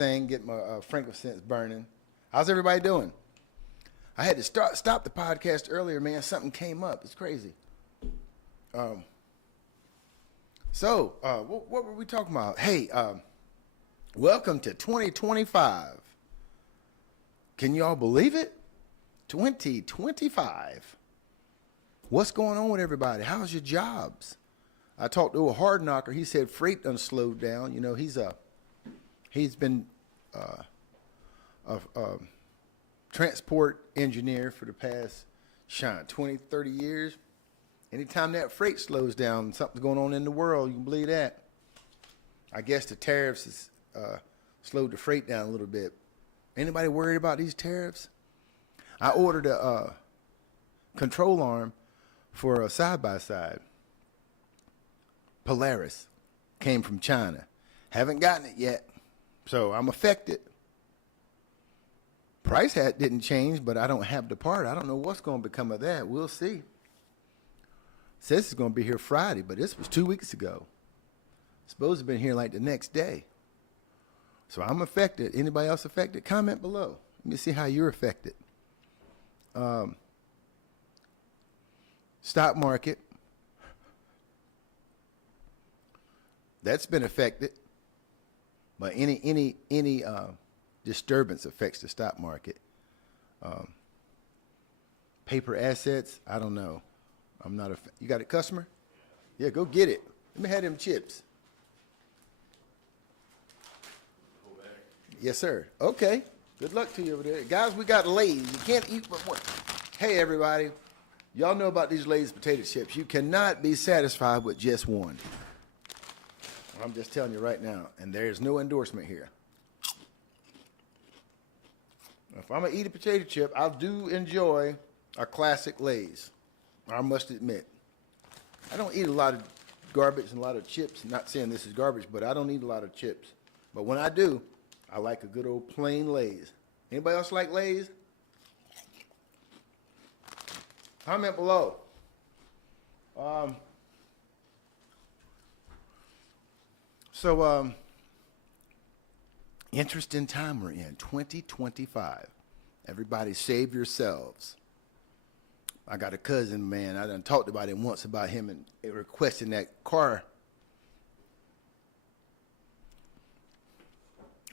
thing, get my frankincense burning. How's everybody doing? I had to stop the podcast earlier, man. Something came up. It's crazy. Um, what were we talking about? Hey, welcome to 2025. Can y'all believe it? 2025. What's going on with everybody? How's your jobs? I talked to a hard knocker. He said freight done slowed down. You know, he's been a transport engineer for the past 20, 30 years. Anytime that freight slows down, something's going on in the world. You can believe that. I guess the tariffs has slowed the freight down a little bit. Anybody worried about these tariffs? I ordered a control arm for a side-by-side. Polaris came from China. Haven't gotten it yet, so I'm affected. Price didn't change, but I don't have the part. I don't know what's going to become of that. We'll see. Says it's going to be here Friday, but this was 2 weeks ago. Supposed to have been here like the next day. So I'm affected. Anybody else affected? Comment below. Let me see how you're affected. Stock market. That's been affected. But any disturbance affects the stock market. Paper assets, I don't know. I'm not you got a customer? Yeah, go get it. Let me have them chips. Yes, sir. Okay. Good luck to you over there. Guys, we got Lay's. You can't eat but one. Hey, everybody. Y'all know about these Lay's potato chips. You cannot be satisfied with just one. I'm just telling you right now, and there's no endorsement here. If I'm going to eat a potato chip, I do enjoy a classic Lay's. I must admit. I don't eat a lot of garbage and a lot of chips. I'm not saying this is garbage, but I don't eat a lot of chips. But when I do, I like a good old plain Lay's. Anybody else like Lay's? Comment below. Interesting time we're in, 2025. Everybody save yourselves. I got a cousin, man, I done talked about him once, about him and requesting that car.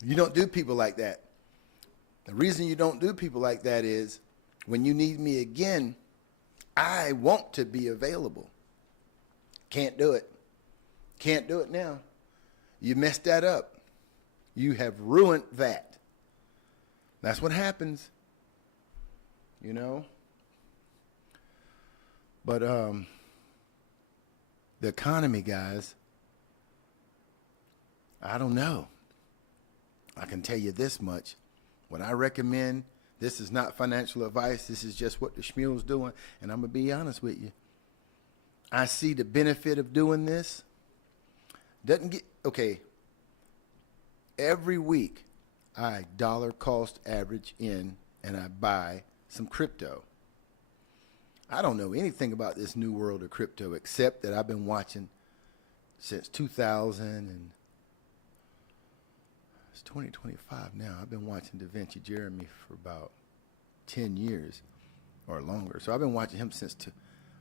You don't do people like that. The reason you don't do people like that is when you need me again, I want to be available. Can't do it. Can't do it now. You messed that up. You have ruined that. That's what happens. You know? But the economy, guys, I don't know. I can tell you this much. What I recommend, this is not financial advice. This is just what the Shmules doing. And I'm going to be honest with you. I see the benefit of doing this. Doesn't get, okay. Every week, I dollar cost average in and I buy some crypto. I don't know anything about this new world of crypto except that I've been watching since 2000 and it's 2025 now. I've been watching Da Vinci Jeremy for about 10 years or longer. So I've been watching him since,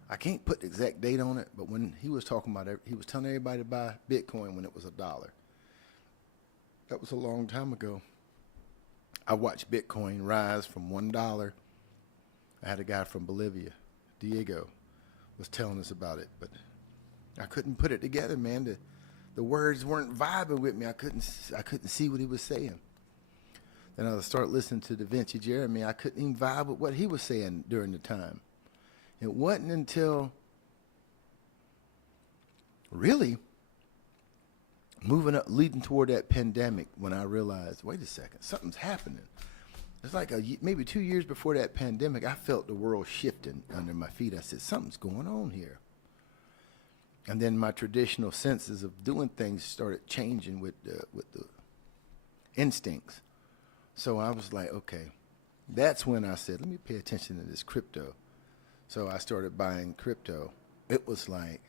I can't put the exact date on it, but when he was talking about it, he was telling everybody to buy Bitcoin when it was $1. That was a long time ago. I watched Bitcoin rise from $1. I had a guy from Bolivia, Diego, was telling us about it, but I couldn't put it together, man. The words weren't vibing with me. I couldn't see what he was saying. Then I started listening to Da Vinci Jeremy. I couldn't even vibe with what he was saying during the time. It wasn't until really moving up, leading toward that pandemic, when I realized, wait a second, something's happening. It's like maybe 2 years before that pandemic, I felt the world shifting under my feet. I said, something's going on here. And then my traditional senses of doing things started changing with the instincts. So I was like, okay, that's when I said, let me pay attention to this crypto. So I started buying crypto. It was like,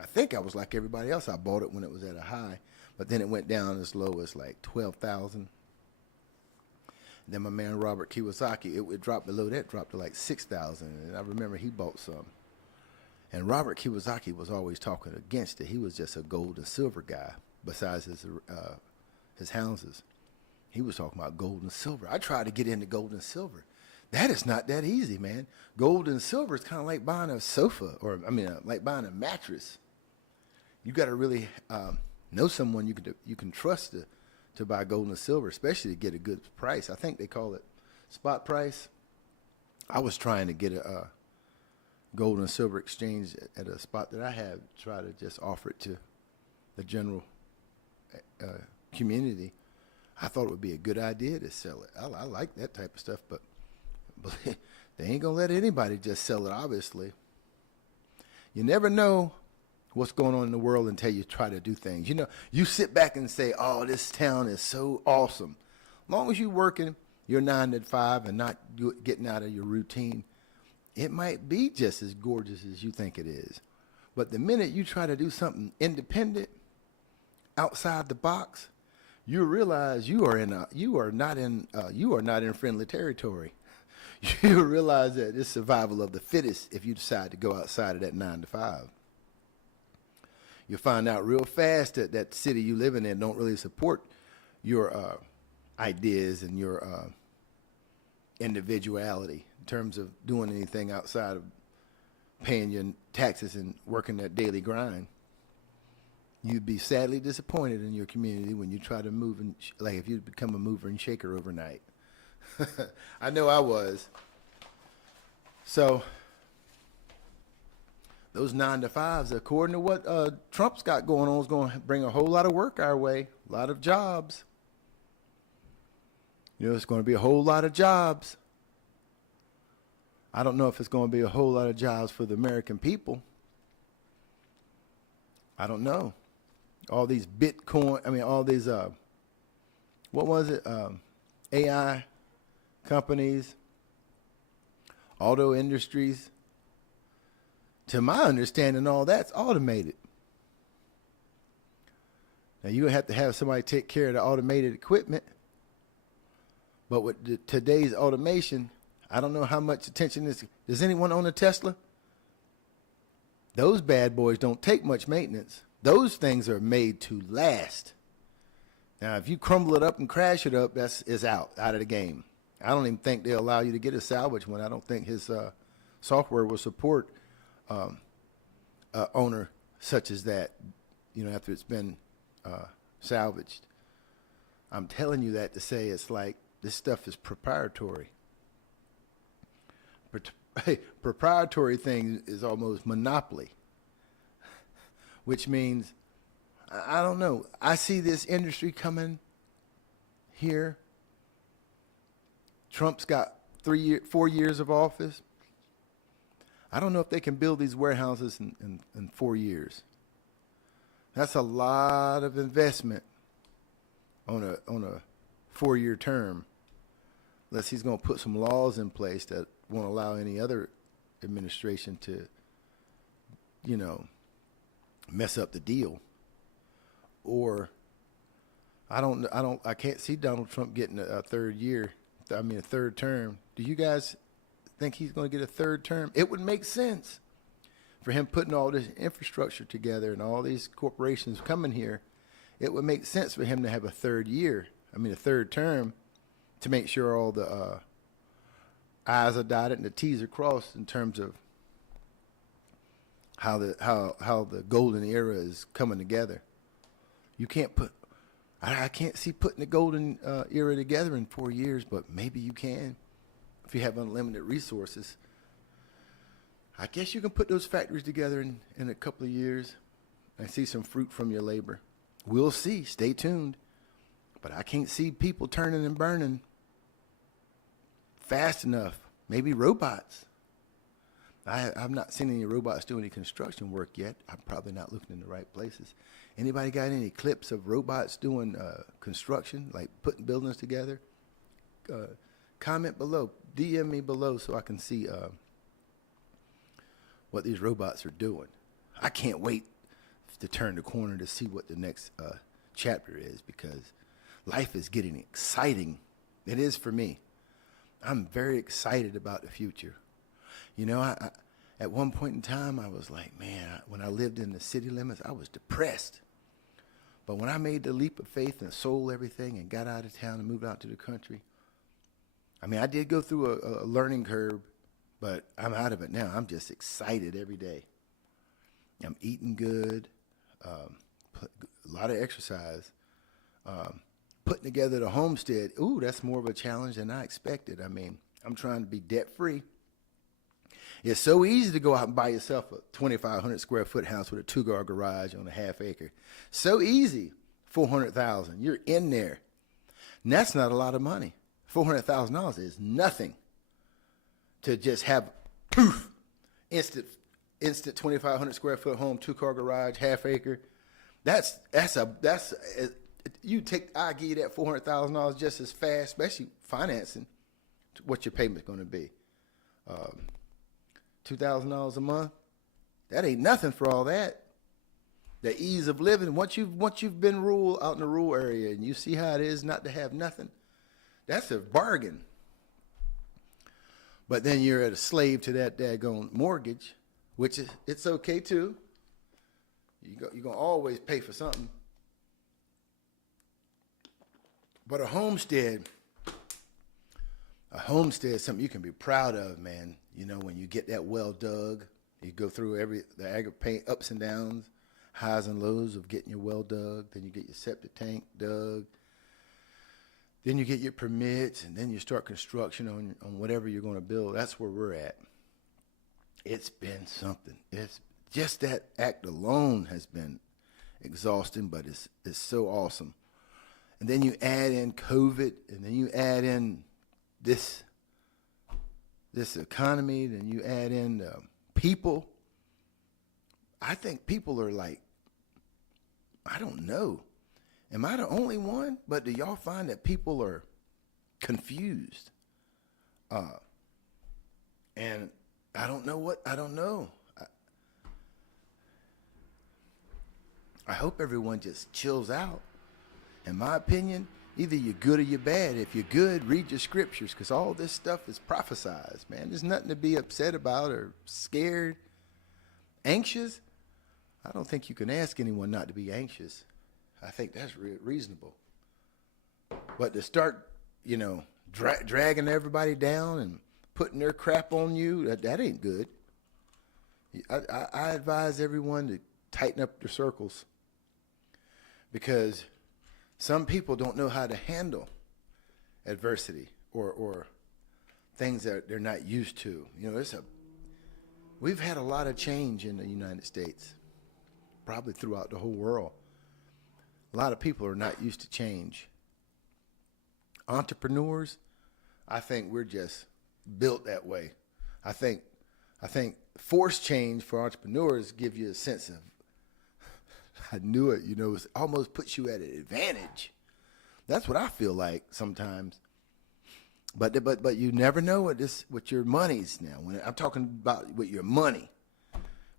I think I was like everybody else. I bought it when it was at a high. but then it went down as low as like 12,000. Then my man Robert Kiyosaki, it dropped below that, dropped to like 6,000, and I remember he bought some. And Robert Kiyosaki was always talking against it. He was just a gold and silver guy. Besides his houses, he was talking about gold and silver. I tried to get into gold and silver. That is not that easy, man. Gold and silver is kind of like buying a sofa, or like buying a mattress. You got to really know someone you can trust to buy gold and silver, especially to get a good price. I think they call it spot price. I was trying to get a gold and silver exchange at a spot that I had, try to just offer it to the general community. I thought it would be a good idea to sell it. I like that type of stuff, but they ain't gonna let anybody just sell it, obviously. You never know what's going on in the world until you try to do things. You know, you sit back and say, oh, this town is so awesome. As long as you're working your 9 to 5 and not getting out of your routine, it might be just as gorgeous as you think it is. But the minute you try to do something independent, outside the box, you realize you are not in friendly territory. You realize that it's survival of the fittest if you decide to go outside of that 9 to 5. You'll find out real fast that that city you live in don't really support your ideas and your individuality in terms of doing anything outside of paying your taxes and working that daily grind. You'd be sadly disappointed in your community when you try to move and like if you become a mover and shaker overnight. I know I was. So those 9 to 5s, according to what Trump's got going on, is going to bring a whole lot of work our way, a lot of jobs. You know, it's going to be a whole lot of jobs. I don't know if it's going to be a whole lot of jobs for the American people. I don't know. All these Bitcoin, all these, what was it? AI companies, auto industries. To my understanding, all that's automated. Now, you're going to have somebody take care of the automated equipment. But with today's automation, I don't know how much attention is. Does anyone own a Tesla? Those bad boys don't take much maintenance. Those things are made to last. Now, if you crumble it up and crash it up, it's out of the game. I don't even think they'll allow you to get a salvage one. I don't think his software will support owner such as that, after it's been salvaged. I'm telling you that to say it's like this stuff is proprietary. Proprietary thing is almost monopoly, which means, I don't know. I see this industry coming here. Trump's got 4 years of office. I don't know if they can build these warehouses in 4 years. That's a lot of investment on a 4-year term, unless he's going to put some laws in place that won't allow any other administration to, mess up the deal. Or I can't see Donald Trump getting a third term. Do you guys think he's going to get a third term? It would make sense for him putting all this infrastructure together and all these corporations coming here. It would make sense for him to have a third term, to make sure all the I's are dotted and the T's are crossed in terms of how the golden era is coming together. You can't I can't see putting the golden era together in 4 years, but maybe you can if you have unlimited resources. I guess you can put those factories together in a couple of years and see some fruit from your labor. We'll see. Stay tuned. But I can't see people turning and burning fast enough. Maybe robots. I've not seen any robots do any construction work yet. I'm probably not looking in the right places. Anybody got any clips of robots doing construction, like putting buildings together? Comment below. DM me below so I can see what these robots are doing. I can't wait to turn the corner to see what the next chapter is, because life is getting exciting. It is for me. I'm very excited about the future. You know, I at one point in time, I was like, man, when I lived in the city limits, I was depressed. But when I made the leap of faith and sold everything and got out of town and moved out to the country, I mean, I did go through a learning curve, but I'm out of it now. I'm just excited every day. I'm eating good, a lot of exercise. Putting together the homestead, ooh, that's more of a challenge than I expected. I mean, I'm trying to be debt-free. It's so easy to go out and buy yourself a 2,500 square foot house with a 2-car garage on a half acre. So easy, $400,000. You're in there. And that's not a lot of money. $400,000 is nothing to just have poof, instant 2,500 square foot home, 2-car garage, half acre. I give you that $400,000 just as fast, especially financing. What your payment's going to be, $2,000 a month. That ain't nothing for all that. The ease of living. Once you've been out in the rural area and you see how it is not to have nothing, that's a bargain. But then you're a slave to that daggone mortgage, which it's okay too. You're gonna always pay for something. But a homestead is something you can be proud of, man. You know, when you get that well dug, you go through the paint ups and downs, highs and lows of getting your well dug. Then you get your septic tank dug. Then you get your permits, and then you start construction on whatever you're going to build. That's where we're at. It's been something. It's just that act alone has been exhausting, but it's so awesome. And then you add in COVID, and then you add in this economy, then you add in people. I think people are like, I don't know. Am I the only one? But do y'all find that people are confused? And I don't know. I hope everyone just chills out. In my opinion, either you're good or you're bad. If you're good, read your scriptures, because all this stuff is prophesized, man. There's nothing to be upset about or scared. Anxious? I don't think you can ask anyone not to be anxious. I think that's reasonable. But to start, dragging everybody down and putting their crap on you, that ain't good. I advise everyone to tighten up their circles, because some people don't know how to handle adversity or things that they're not used to. We've had a lot of change in the United States, probably throughout the whole world. A lot of people are not used to change. Entrepreneurs, I think we're just built that way. I think forced change for entrepreneurs give you a sense of, I knew it, it almost puts you at an advantage. That's what I feel like sometimes. But you never know what your money's now. When I'm talking about with your money,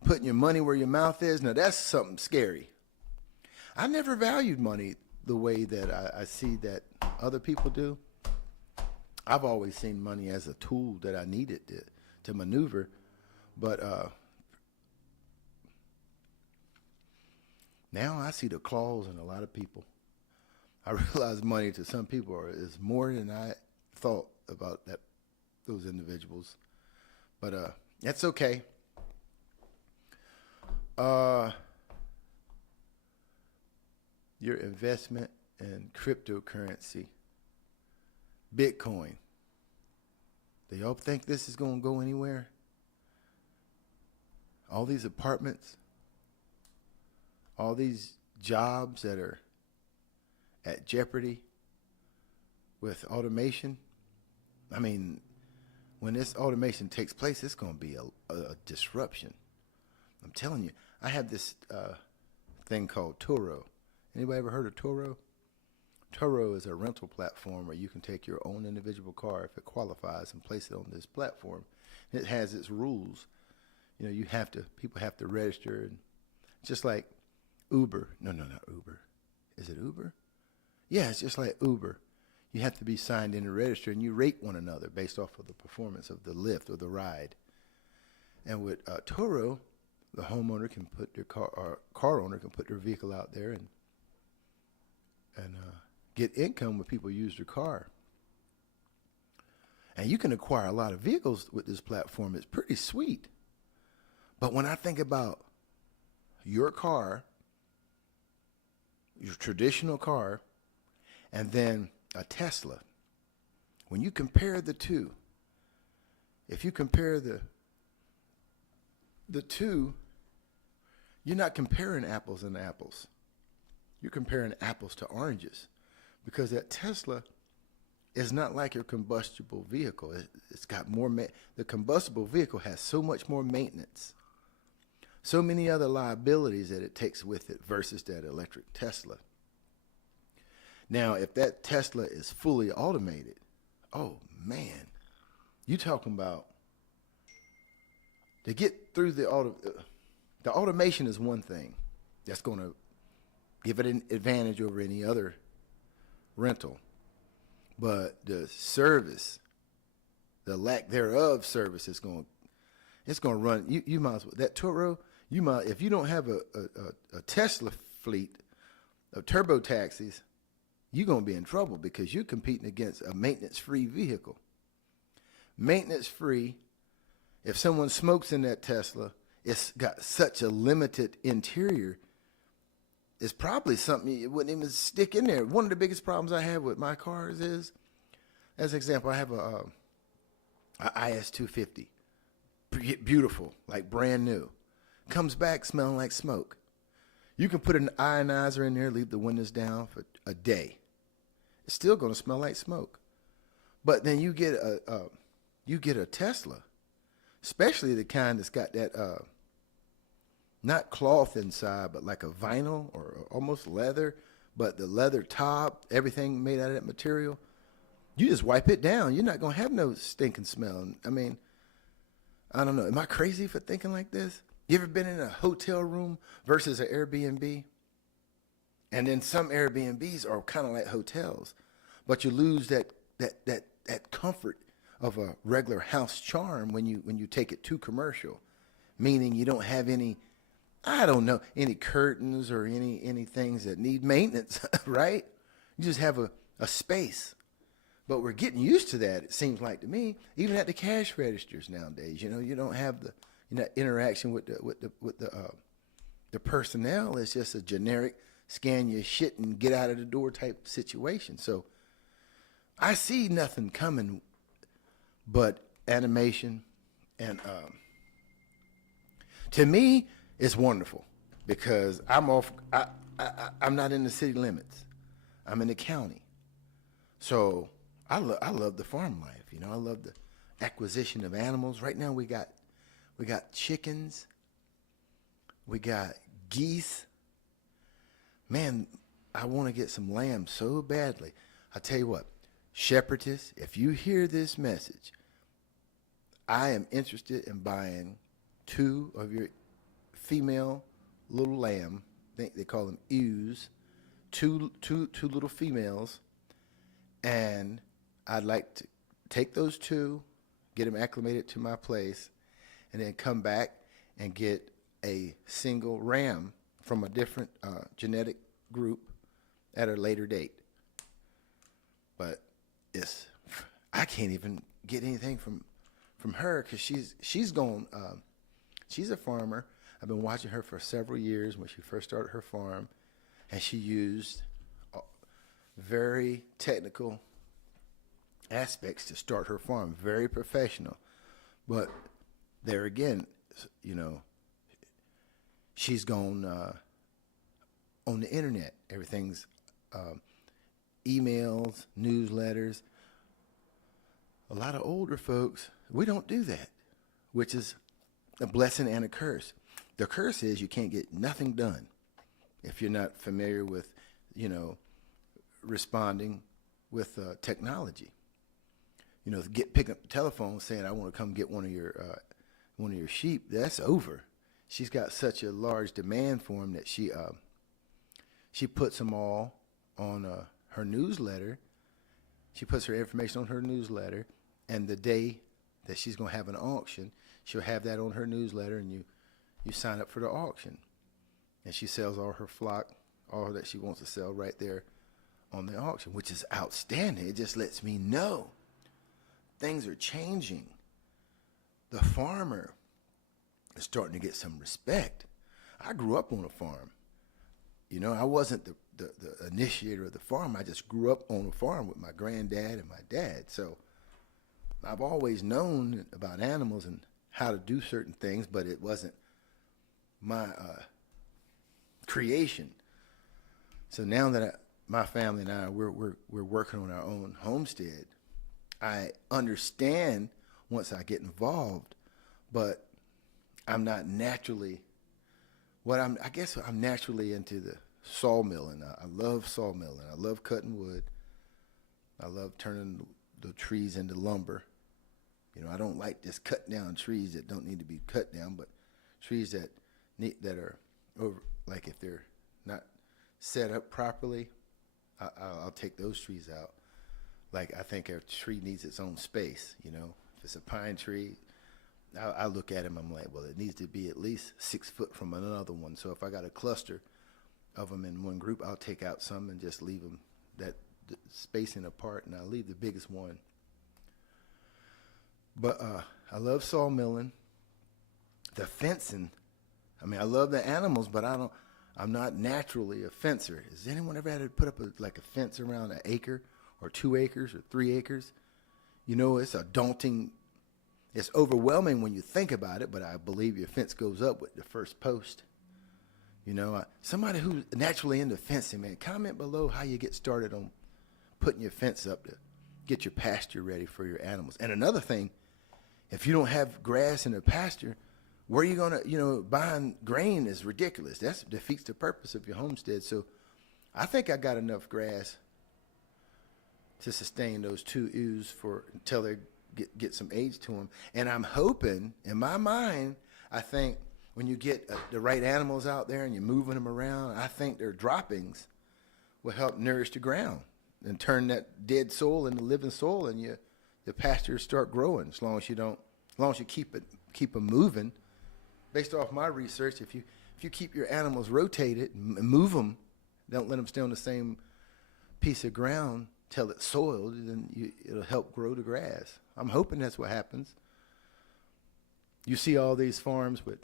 putting your money where your mouth is, now that's something scary. I never valued money the way that I see that other people do. I've always seen money as a tool that I needed to maneuver. But now I see the claws in a lot of people. I realize money to some people is more than I thought about those individuals. But that's okay. Your investment in cryptocurrency, Bitcoin. Do y'all think this is going to go anywhere? All these apartments, all these jobs that are at jeopardy with automation. I mean, when this automation takes place, it's going to be a disruption. I'm telling you, I have this thing called Turo. Anybody ever heard of Turo? Turo is a rental platform where you can take your own individual car if it qualifies and place it on this platform. It has its rules. People have to register, and just like Uber. No, not Uber. Is it Uber? Yeah, it's just like Uber. You have to be signed in to register, and you rate one another based off of the performance of the lift or the ride. And with Turo, the homeowner can put their car, or car owner can put their vehicle out there and get income when people use their car. And you can acquire a lot of vehicles with this platform. It's pretty sweet. But when I think about your car, your traditional car, and then a Tesla, when you compare the two, if you compare the two, you're not comparing apples and apples. You're comparing apples to oranges, because that Tesla is not like your combustible vehicle. It's got more, the combustible vehicle has so much more maintenance, so many other liabilities that it takes with it versus that electric Tesla. Now, if that Tesla is fully automated, oh man, you talking about, to get through the automation is one thing that's going to give it an advantage over any other rental. But the service, the lack thereof service is it's going to run. You might as well, that Turo, if you don't have a Tesla fleet of turbo taxis, you're going to be in trouble, because you're competing against a maintenance-free vehicle. Maintenance-free. If someone smokes in that Tesla, it's got such a limited interior, it's probably something you wouldn't even stick in there. One of the biggest problems I have with my cars is, as an example, I have a IS250, beautiful, like brand new. Comes back smelling like smoke. You can put an ionizer in there, leave the windows down for a day. It's still going to smell like smoke. But then you get a Tesla, especially the kind that's got that not cloth inside, but like a vinyl or almost leather, but the leather top, everything made out of that material. You just wipe it down. You're not going to have no stinking smell. I mean, I don't know. Am I crazy for thinking like this? You ever been in a hotel room versus an Airbnb? And then some Airbnbs are kind of like hotels, but you lose that comfort of a regular house charm when you take it too commercial, meaning you don't have any, I don't know, any curtains or any things that need maintenance, right? You just have a space. But we're getting used to that, it seems like to me, even at the cash registers nowadays. You know, you don't have the interaction with the personnel. It's just a generic scan your shit and get out of the door type situation. So I see nothing coming but animation, and to me it's wonderful, because I'm not in the city limits. I'm in the county. So I love the farm life. You know, I love the acquisition of animals. Right now we got chickens, we got geese. Man, I want to get some lamb so badly. I tell you what, shepherdess, if you hear this message, I am interested in buying 2 of your female little lamb. I think they call them ewes. Two little females, and I'd like to take those 2, get them acclimated to my place, and then come back and get a single ram from a different genetic group at a later date. But I can't even get anything from her, because she's gone. She's a farmer. I've been watching her for several years when she first started her farm, and she used very technical aspects to start her farm, very professional. But there again, you know, she's gone on the internet. Everything's emails, newsletters. A lot of older folks, we don't do that, which is a blessing and a curse. The curse is you can't get nothing done if you're not familiar with, you know, responding with technology. You know, pick up the telephone saying, I want to come get one of your sheep. That's over. She's got such a large demand for them that She puts them all on her newsletter. She puts her information on her newsletter, and the day that she's going to have an auction, she'll have that on her newsletter, and you sign up for the auction. And she sells all her flock, all that she wants to sell right there on the auction, which is outstanding. It just lets me know things are changing. The farmer is starting to get some respect. I grew up on a farm. You know, I wasn't the initiator of the farm. I just grew up on a farm with my granddad and my dad. So I've always known about animals and how to do certain things, but it wasn't my creation. So now that my family and I, we're working on our own homestead, I understand once I get involved, but I'm not naturally, I guess I'm naturally into the sawmilling. I love sawmilling. I love cutting wood. I love turning the trees into lumber. You know, I don't like just cut down trees that don't need to be cut down, but trees that are over, like if they're not set up properly, I'll take those trees out. Like I think a tree needs its own space, you know. If it's a pine tree, I look at them, I'm like, well, it needs to be at least 6 foot from another one. So if I got a cluster of them in one group, I'll take out some and just leave them spacing apart, and I'll leave the biggest one. But I love sawmilling. The fencing, I mean, I love the animals, but I'm not naturally a fencer. Has anyone ever had to put up a fence around an acre or 2 acres or 3 acres? You know, it's overwhelming when you think about it, but I believe your fence goes up with the first post. You know, somebody who's naturally into fencing, man, comment below how you get started on putting your fence up to get your pasture ready for your animals. And another thing, if you don't have grass in the pasture, where are you going to, buying grain is ridiculous. That defeats the purpose of your homestead. So I think I got enough grass to sustain those 2 ewes until they get some age to them. And I'm hoping, in my mind, I think when you get the right animals out there and you're moving them around, I think their droppings will help nourish the ground and turn that dead soil into living soil, and the pastures start growing. As long as you keep them moving. Based off my research, if you keep your animals rotated and move them, don't let them stay on the same piece of ground till it's soiled, then it'll help grow the grass. I'm hoping that's what happens. You see all these farms with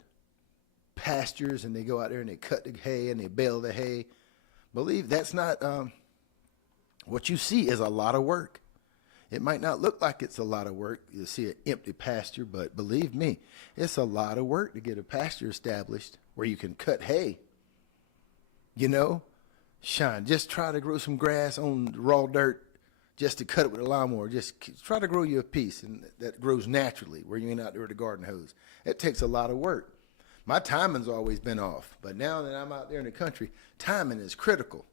pastures, and they go out there and they cut the hay and they bale the hay. Believe that's not what you see is a lot of work. It might not look like it's a lot of work. You see an empty pasture, but believe me, it's a lot of work to get a pasture established where you can cut hay. You know, just try to grow some grass on raw dirt just to cut it with a lawnmower. Just try to grow you a piece and that grows naturally where you ain't out there with a garden hose. It takes a lot of work. My timing's always been off, but now that I'm out there in the country, timing is critical.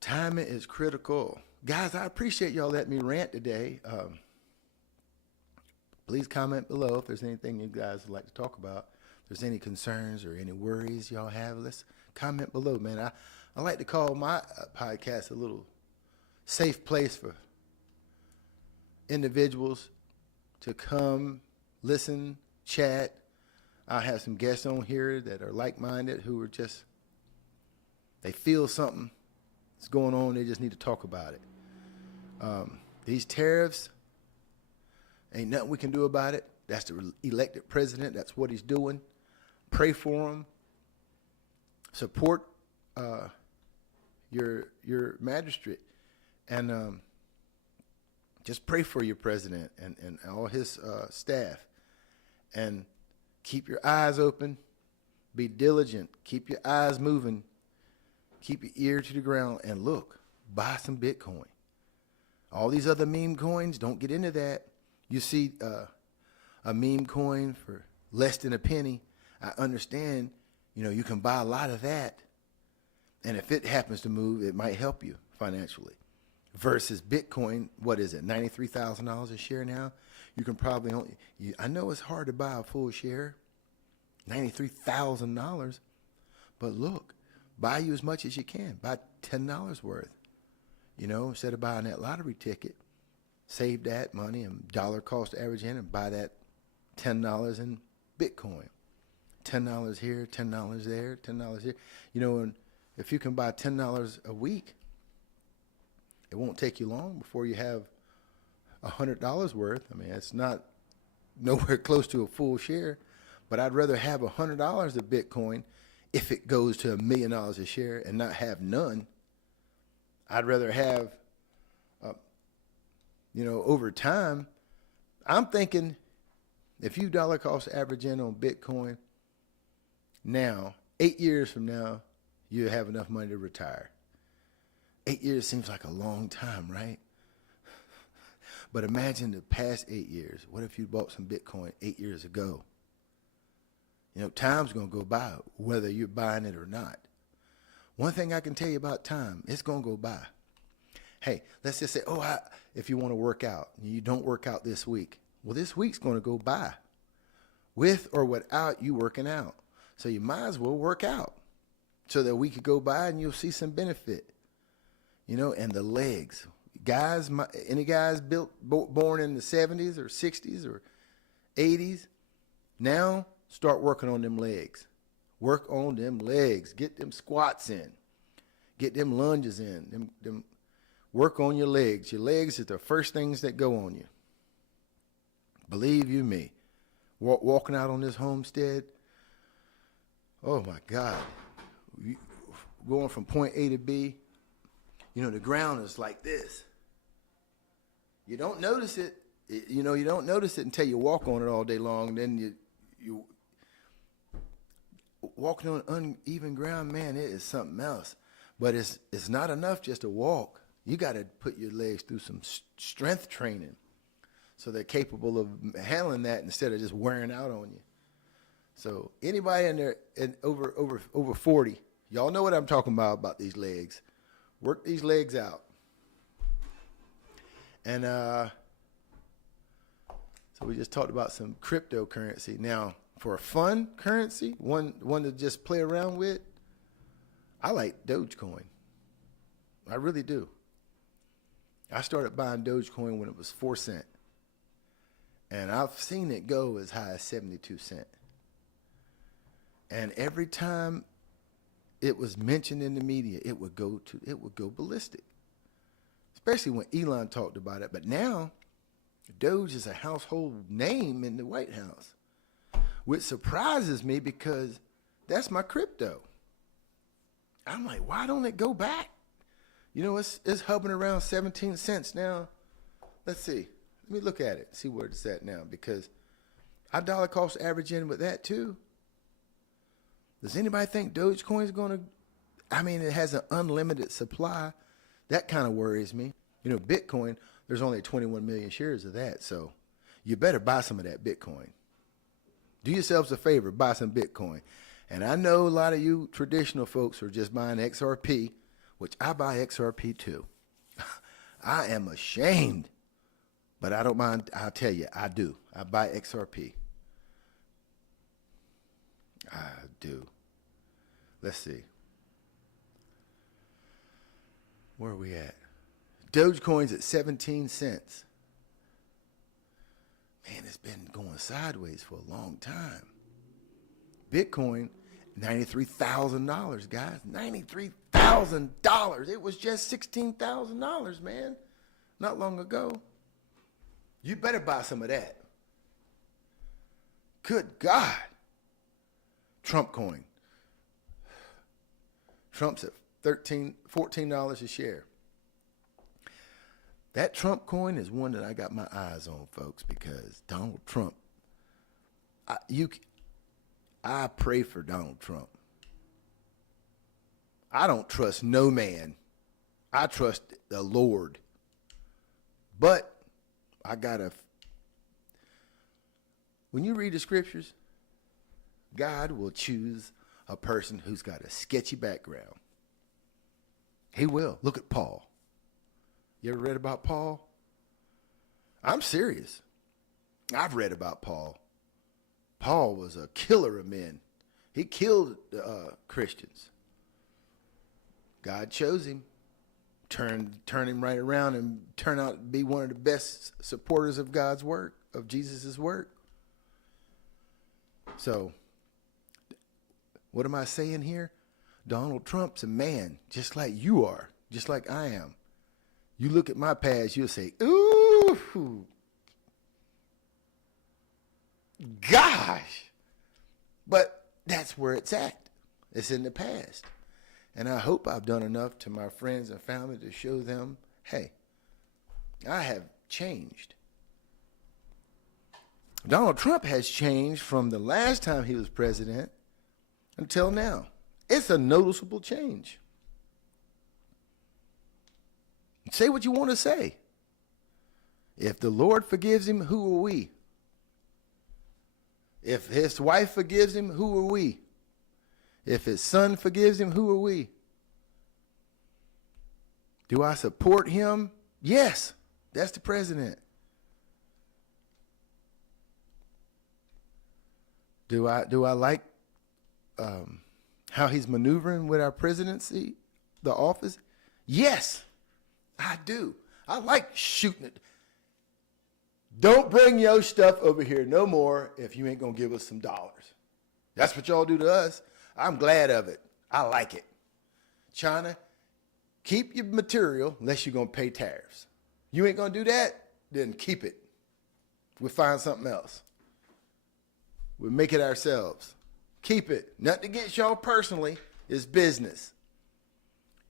Timing is critical. Guys, I appreciate y'all letting me rant today. Please comment below if there's anything you guys would like to talk about. If there's any concerns or any worries y'all have, let's comment below, man. I like to call my podcast a little safe place for individuals to come, listen, chat. I have some guests on here that are like-minded who are they feel something is going on. They just need to talk about it. These tariffs, ain't nothing we can do about it. That's the elected president. That's what he's doing. Pray for him. Support your magistrate. And just pray for your president and all his staff. And keep your eyes open. Be diligent. Keep your eyes moving. Keep your ear to the ground. And look, buy some Bitcoin. All these other meme coins, don't get into that. You see a meme coin for less than a penny. I understand, you can buy a lot of that. And if it happens to move, it might help you financially. Versus Bitcoin, what is it, $93,000 a share now? You can probably I know it's hard to buy a full share, $93,000. But look, Buy you as much as you can. Buy $10 worth. You know, instead of buying that lottery ticket, save that money and dollar cost average in and buy that $10 in Bitcoin. $10 here, $10 there, $10 here. You know, and if you can buy $10 a week, it won't take you long before you have $100 worth. I mean, it's not nowhere close to a full share, but I'd rather have $100 of Bitcoin if it goes to $1 million a share and not have none. I'd rather have, you know, over time, I'm thinking if you dollar cost average in on Bitcoin now, 8 years from now, you have enough money to retire. 8 years seems like a long time, right? But imagine the past 8 years. What if you bought some Bitcoin 8 years ago? You know, time's going to go by whether you're buying it or not. One thing I can tell you about time, it's going to go by. Hey, let's just say, if you want to work out, and you don't work out this week. Well, this week's going to go by with or without you working out. So you might as well work out so that we could go by and you'll see some benefit. You know, and the legs. Guys, any guys born in the 70s or 60s or 80s, now start working on them legs. Work on them legs. Get them squats in. Get them lunges in. Them work on your legs. Your legs are the first things that go on you. Believe you me. Walking out on this homestead, oh my God. Going from point A to B, you know, the ground is like this. You don't notice it. You know, you don't notice it until you walk on it all day long. And then you walking on uneven ground, man, it is something else. But it's not enough just to walk. You got to put your legs through some strength training so they're capable of handling that instead of just wearing out on you. So anybody in there over 40, y'all know what I'm talking about these legs. Work these legs out. And so we just talked about some cryptocurrency. Now, for a fun currency, one to just play around with, I like Dogecoin. I really do. I started buying Dogecoin when it was 4 cents. And I've seen it go as high as 72 cents. And every time it was mentioned in the media, it would go ballistic. Especially when Elon talked about it. But now, Doge is a household name in the White House, which surprises me because that's my crypto. I'm like, why don't it go back? You know, it's hovering around 17 cents now. Let's see. Let me look at it, see where it's at now, because I dollar cost average in with that too. Does anybody think Dogecoin is going to, I mean, it has an unlimited supply. That kind of worries me. You know, Bitcoin, there's only 21 million shares of that, so you better buy some of that Bitcoin. Do yourselves a favor, buy some Bitcoin. And I know a lot of you traditional folks are just buying XRP, which I buy XRP too. I am ashamed, but I don't mind. I'll tell you, I do. I buy XRP. I do. Let's see. Where are we at? Dogecoin's at 17 cents. Man, it's been going sideways for a long time. Bitcoin, $93,000, guys. $93,000. It was just $16,000, man, not long ago. You better buy some of that. Good God. Trump coin. Trump's at $14 a share. That Trump coin is one that I got my eyes on, folks, because Donald Trump, I pray for Donald Trump. I don't trust no man. I trust the Lord. But when you read the scriptures, God will choose a person who's got a sketchy background. He will. Look at Paul. You ever read about Paul? I'm serious. I've read about Paul. Paul was a killer of men. He killed Christians. God chose him, turn him right around and turn out to be one of the best supporters of God's work, of Jesus's work. So, what am I saying here? Donald Trump's a man, just like you are, just like I am. You look at my past, you'll say, ooh, gosh. But that's where it's at. It's in the past. And I hope I've done enough to my friends and family to show them, hey, I have changed. Donald Trump has changed from the last time he was president until now. It's a noticeable change. Say what you want to say. If the Lord forgives him, who are we? If his wife forgives him, who are we? If his son forgives him, who are we? Do I support him? Yes, that's the president. Do I like how he's maneuvering with our presidency, the office? Yes, I do. I like shooting it. Don't bring your stuff over here no more if you ain't going to give us some dollars. That's what y'all do to us. I'm glad of it. I like it. China, keep your material unless you're going to pay tariffs. You ain't going to do that? Then keep it. We'll find something else. We'll make it ourselves. Keep it. Nothing against y'all personally. It's business.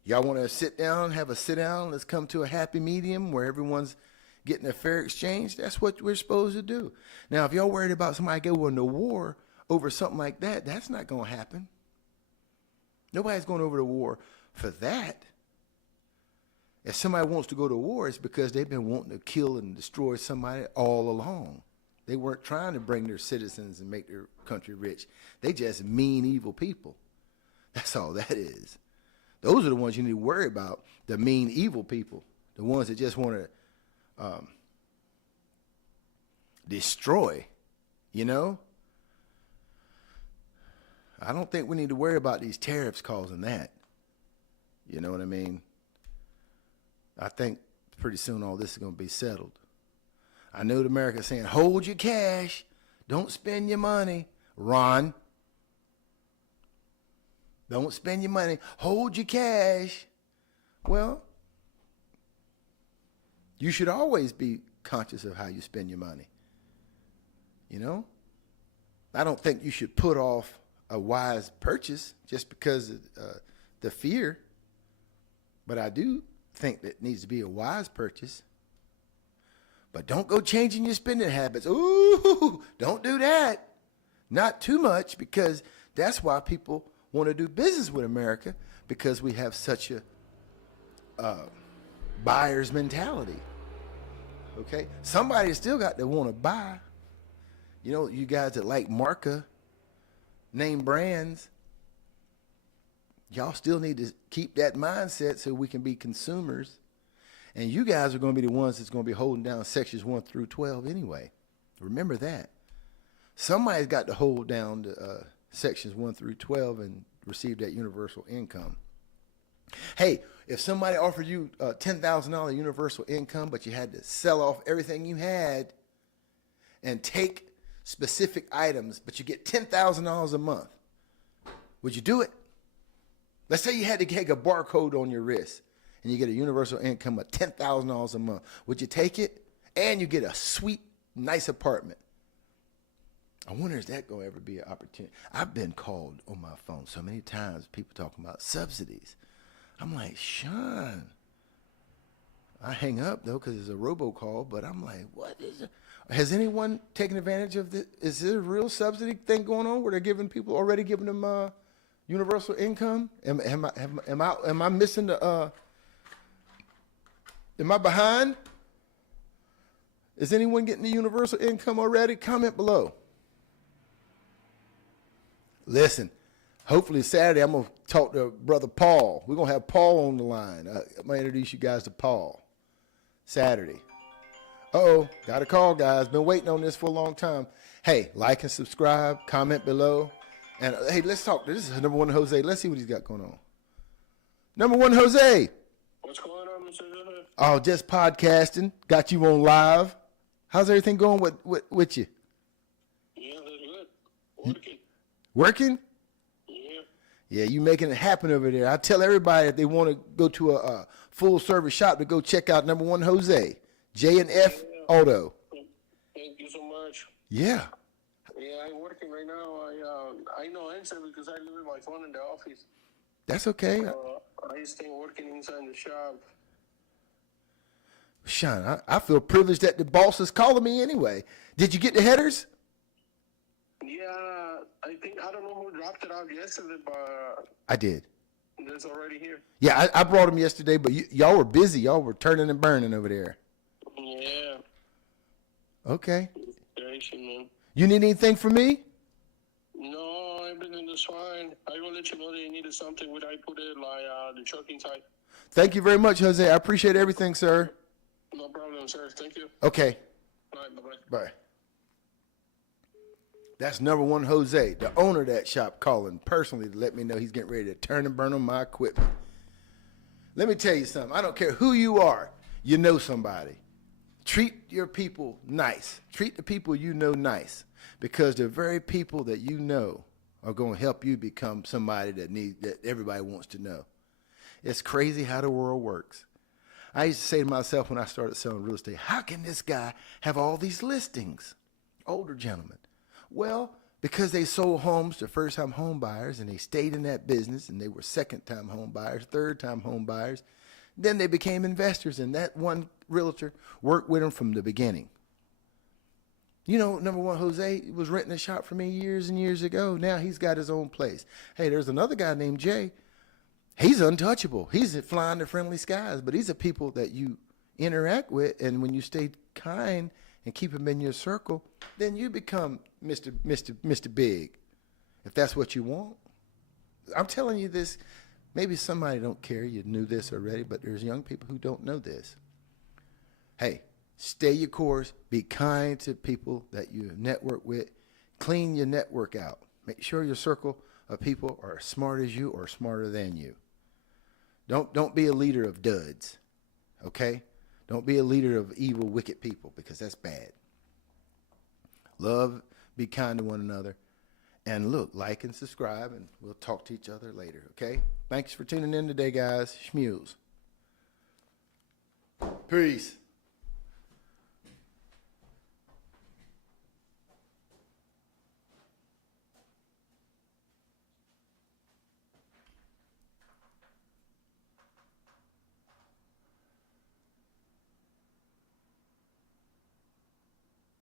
Y'all want to sit down, have a sit down? Let's come to a happy medium where everyone's getting a fair exchange. That's what we're supposed to do. Now, if y'all worried about somebody going to war over something like that, that's not going to happen. Nobody's going over to war for that. If somebody wants to go to war, it's because they've been wanting to kill and destroy somebody all along. They weren't trying to bring their citizens and make their country rich. They just mean, evil people. That's all that is. Those are the ones you need to worry about, the mean, evil people, the ones that just want to destroy, you know? I don't think we need to worry about these tariffs causing that. You know what I mean? I think pretty soon all this is going to be settled. I know America's saying, hold your cash. Don't spend your money. Ron, don't spend your money. Hold your cash. Well, you should always be conscious of how you spend your money. You know? I don't think you should put off a wise purchase just because of the fear. But I do think that it needs to be a wise purchase. But don't go changing your spending habits. Ooh, don't do that. Not too much, because that's why people want to do business with America, because we have such a buyer's mentality. Okay? Somebody still got to want to buy. You know, you guys that like marca, name brands, y'all still need to keep that mindset so we can be consumers. And you guys are going to be the ones that's going to be holding down sections 1 through 12 anyway. Remember that. Somebody's got to hold down the sections 1 through 12 and receive that universal income. Hey, if somebody offered you a $10,000 universal income, but you had to sell off everything you had and take specific items, but you get $10,000 a month, would you do it? Let's say you had to take a barcode on your wrist and you get a universal income of $10,000 a month. Would you take it? And you get a sweet, nice apartment. I wonder if that going to ever be an opportunity. I've been called on my phone so many times, people talking about subsidies. I'm like, Sean. I hang up, though, because it's a robocall, but I'm like, what is it? Has anyone taken advantage of this? Is there a real subsidy thing going on where they're giving people, already giving them universal income? Am I missing the... Am I behind? Is anyone getting the universal income already? Comment below. Listen, hopefully Saturday I'm going to talk to Brother Paul. We're going to have Paul on the line. I'm going to introduce you guys to Paul. Saturday. Uh-oh, got a call, guys. Been waiting on this for a long time. Hey, like and subscribe, comment below. And hey, let's talk. This is number one Jose. Let's see what he's got going on. Number one, Jose. What's going on, Mr. Jose? Oh, just podcasting. Got you on live. How's everything going with you? Yeah, that's good. Working. Working? Yeah. Yeah, you making it happen over there. I tell everybody if they want to go to a full service shop to go check out number one, Jose. J&F Auto. Thank you so much. Yeah. Yeah, I'm working right now. I know answer because I leave my phone in the office. That's okay. I stay working inside the shop. Sean, I feel privileged that the boss is calling me anyway. Did you get the headers? Yeah, I don't know who dropped it off yesterday, but I did. it's already here. Yeah, I brought them yesterday, but y'all were busy. Y'all were turning and burning over there. Yeah. Okay. Man. You need anything from me? No, everything is fine. I will let you know that you needed something when I put it like the truck inside. Thank you very much, Jose. I appreciate everything, sir. No problem, sir. Thank you. Okay. All right, bye-bye. Bye. That's number one, Jose, the owner of that shop, calling personally to let me know he's getting ready to turn and burn on my equipment. Let me tell you something. I don't care who you are. You know somebody. Treat your people nice. Treat the people you know nice, because the very people that you know are going to help you become somebody that everybody wants to know. It's crazy how the world works. I used to say to myself when I started selling real estate, how can this guy have all these listings? Older gentlemen. Well, because they sold homes to first-time home buyers, and they stayed in that business, and they were second-time home buyers, third-time home buyers. Then they became investors, and that one realtor worked with them from the beginning. You know, number one, Jose was renting a shop for me years and years ago. Now he's got his own place. Hey, there's another guy named Jay. He's untouchable. He's flying to friendly skies, but these are people that you interact with, and when you stay kind and keep them in your circle, then you become Mr. Big, if that's what you want. I'm telling you this. Maybe somebody don't care. You knew this already, but there's young people who don't know this. Hey, stay your course. Be kind to people that you network with. Clean your network out. Make sure your circle of people are as smart as you or smarter than you. Don't be a leader of duds, okay? Don't be a leader of evil, wicked people, because that's bad. Love, be kind to one another. And look, like and subscribe, and we'll talk to each other later, okay? Thanks for tuning in today, guys. Shmules. Peace.